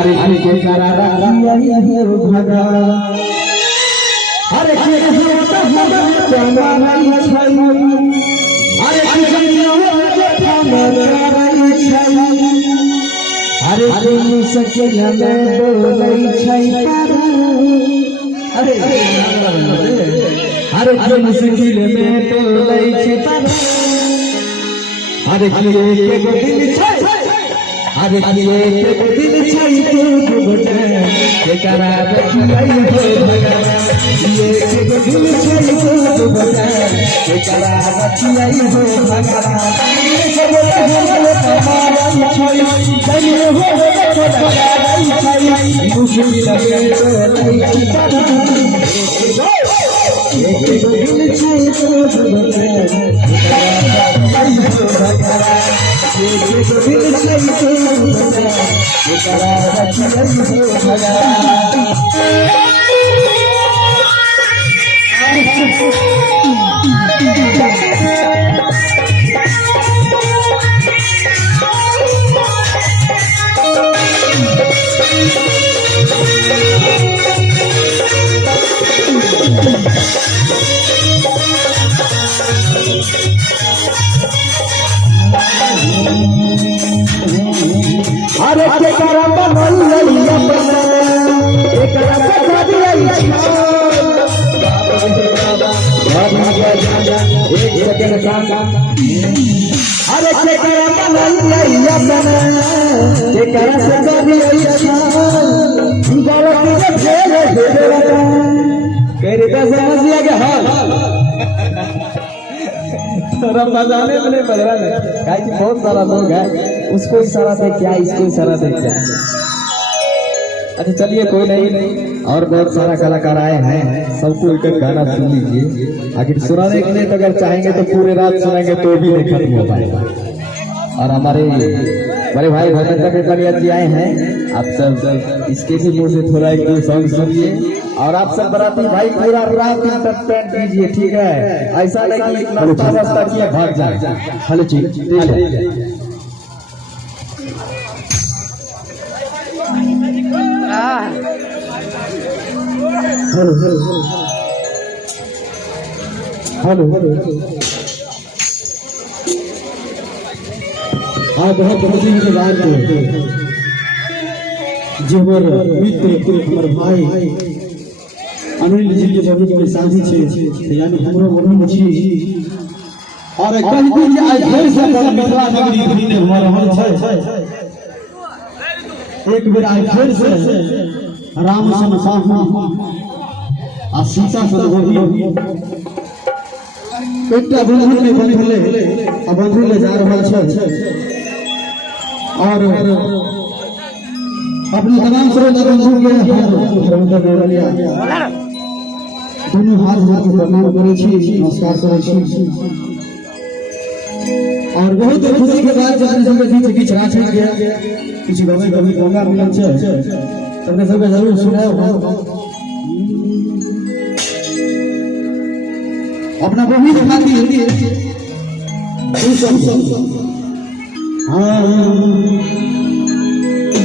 अरे के करा रखिया है भगा अरे के होता भगा नहीं छई अरे के हमर छई अरे दिल सके में बोलै छई अरे दिल सके में बोलै छई अरे के दिल छई अरे के दिल छई तू गोटे के करा रखिया हो भगा ये के दिल छई तू गोटे के करा रखिया हो भगा सब हो तमारा छई कनी हो तमारा छई मुश्किल लगे तो नहीं एक दिल छई तू गोटे के करा रखिया हो भगा ये दिल छई तू गोटे के करा रखिया हो भगा अरे के करा बनल अपना एक रखा दिया एक सेकंड का अरे के करा बनल अपना के करा से दिया गलती से फेल करे तो समझ लिया के हाल थोड़ा मजाने में बदला नहीं काहे कि बहुत सारा लोग है उसको इशारा दे क्या इसको इशारा दे क्या अच्छा चलिए कोई नहीं और बहुत सारा कलाकार आए हैं सबको एक गाना सुन लीजिए आखिर सुनाने के लिए तो अगर चाहेंगे तो पूरे रात सुनेंगे तो भी नहीं खत्म हो पाएगा और हमारे बड़े भाई भजन पेटवालिया जी आए हैं आप सब इसके भी मुंह से थोड़ा एक दो सॉन्ग सुनिए और आप सब बराती भाई पूरा रात इंटरटेन कीजिए ठीक है ऐसा नहीं कि नाश्ता वास्ता किया भाग जाए हेलो जी हेलो आज बहुत दिन के बाद जो हमारे मित्र हमारे भाई अनिल जी के बहुत बड़ी शादी छे यानी हमरो बहन छी और कल दिन आज घर से बड़ा मिथिला नगरी धीरे हमारा रहल छै एक बेर आज घर से राम सन साहू आ सीता सन होई एकटा बंधु में बंधले आ बंधु ले जा रहल छै और अपने तमाम श्रोता बंधु के दोनों हाथ जोड़ के प्रणाम करे छी नमस्कार करे छी और बहुत खुशी के बाद जब सबके बीच किछ राखल गया किछ गवे गंगा मिलन छै सबने सबके जरूर सुनाओ अपना बहुत खातिर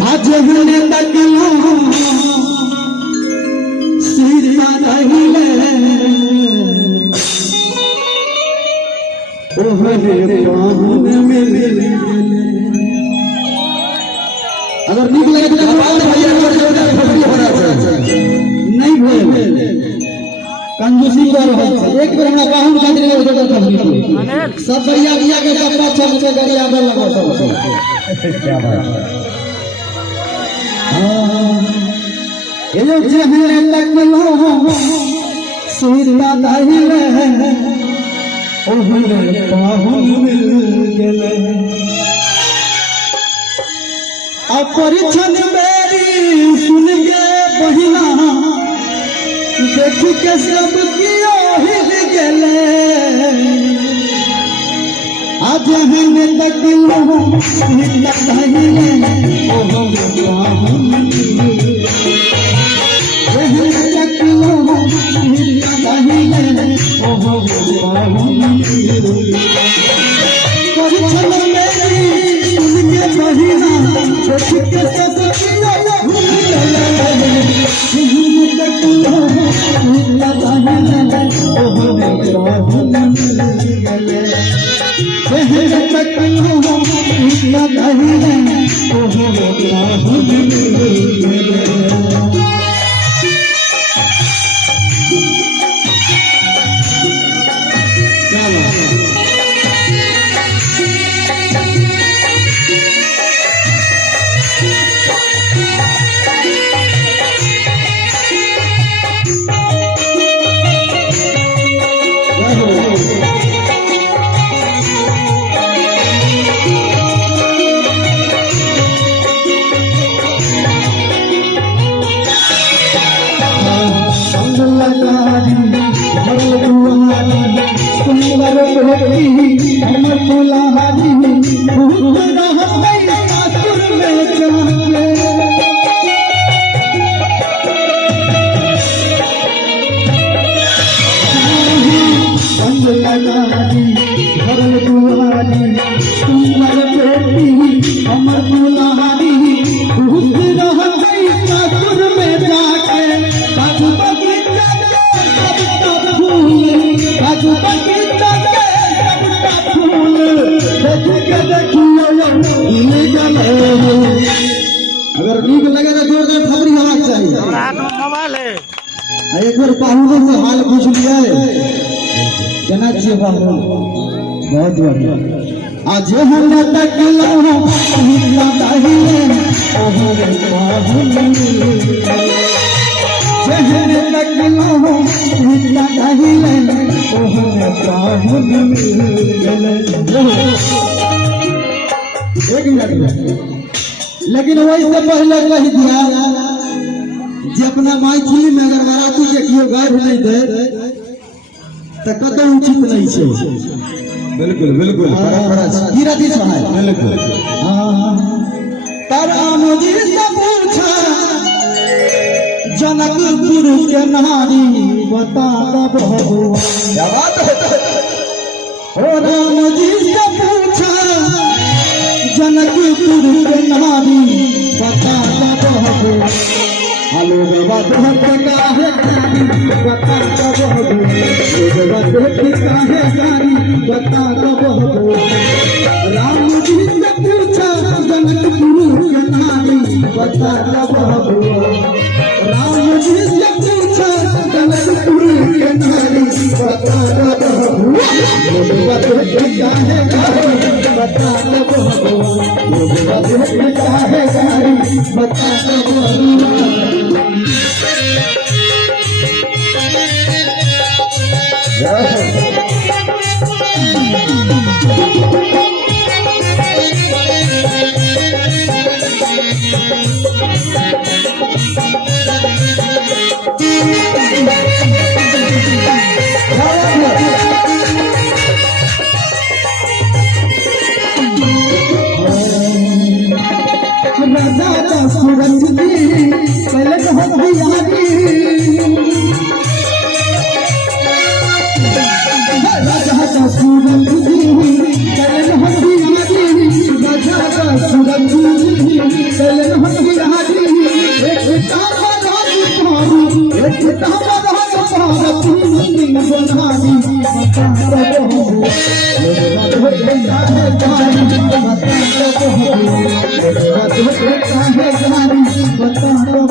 आज हमने तकलो सीता नहीं ओहरे पाहुन मिल अगर निक लगे तो भैया नहीं भेल कंजूसी कर रहल छै एक बेर हमरा पाहुन खातिर ऑर्डर कर दिए सब भैया भैया के कपड़ा छल से गरिया में लगा सब क्या बात ये जे हमरे तकलो सीता नहीं ओहरे पाहुन मिल गेले अपरिछन मेरी सुन के बहिना देख के सब कियो हिल गेले आज हमने तकलो सीता नहीं ओहरे पाहुन परिछन मेरी सुन के बहिना देख के सब कियो नारी खुश रह गई ससुर में जाके बाग बगीचा के सबका फूल बाग बगीचा के सबका फूल देख के देखियो अगर नीक लगे तो जोरदार खबरी होना चाहिए। एक बार पाहुलों से हाल पूछ लिया केना छियै बाबू बहुत बढ़िया आज हम तक लो हिला दहिए ओहरे पाहुल जहन तक लो हिला दहिए ओहरे पाहुल एक मिनट लेकिन वही से पहले कह दिया जे अपना मैथिली में अगर बाराती के कियो गाय नहीं दे तो कदम उचित नहीं है। बिल्कुल बिल्कुल गिरती सहाय बिल्कुल तर मुझे से पूछा जनकपुर के नारी बता दो क्या बात है हो राम जी से पूछा जनकपुर के नारी बता दो आलो बाबा दोहत का है बता दो बाबा दोहत का है गारी बता दो राम जी से पूछा जनकपुर के नारी बता दो राम जी से पूछा जनकपुर के नारी बता दो बाबा दोहत का है गारी बता दो बाबा दोहत का है गारी बता दो राजा सूरज जी पलक हो यारी राजा सूरज जी पलक हो यारी राजा सूरज जी पलक हो यारी एक तारा राज एक तारा राज तीन दिन बनानी बता दो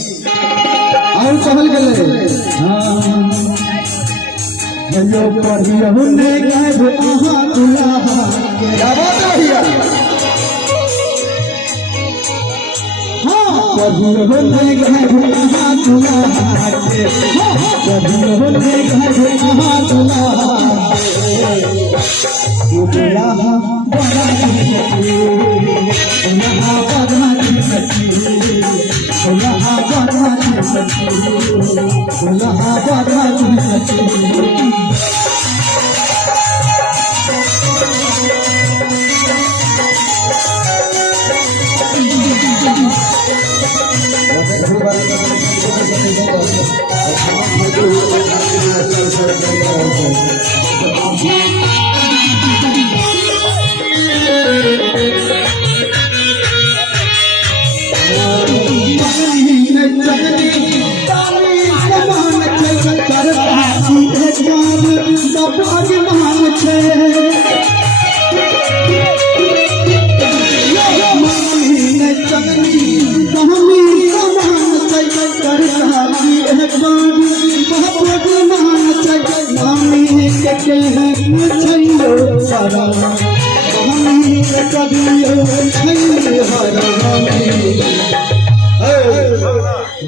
और कहल गए हेलो पढ़ियो ने गायब आहा दुल्हा क्या बात है भैया हां पढ़ियो ने गायब आहा दुल्हा पढ़ियो ने गायब आहा दुल्हा दुल्हा बड़ा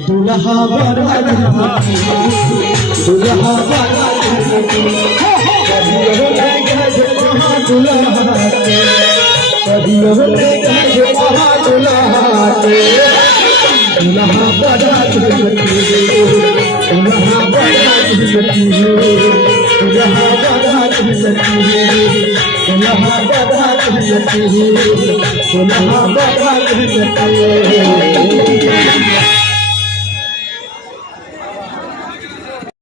दुल्हा बड़ा दुल्हा दुल्हा बड़ा दुल्हा बड़ा कभियो लेगा जहाँ दुल्हा के कभियो लेगा जहाँ दुल्हा के दुल्हा बड़ा दुल्हती हो, दुल्हा बड़ा दुल्हती हो, दुल्हा बड़ा दुल्हती हो, दुल्हा बड़ा दुल्हती हो, दुल्हा बड़ा दुल्हती हो।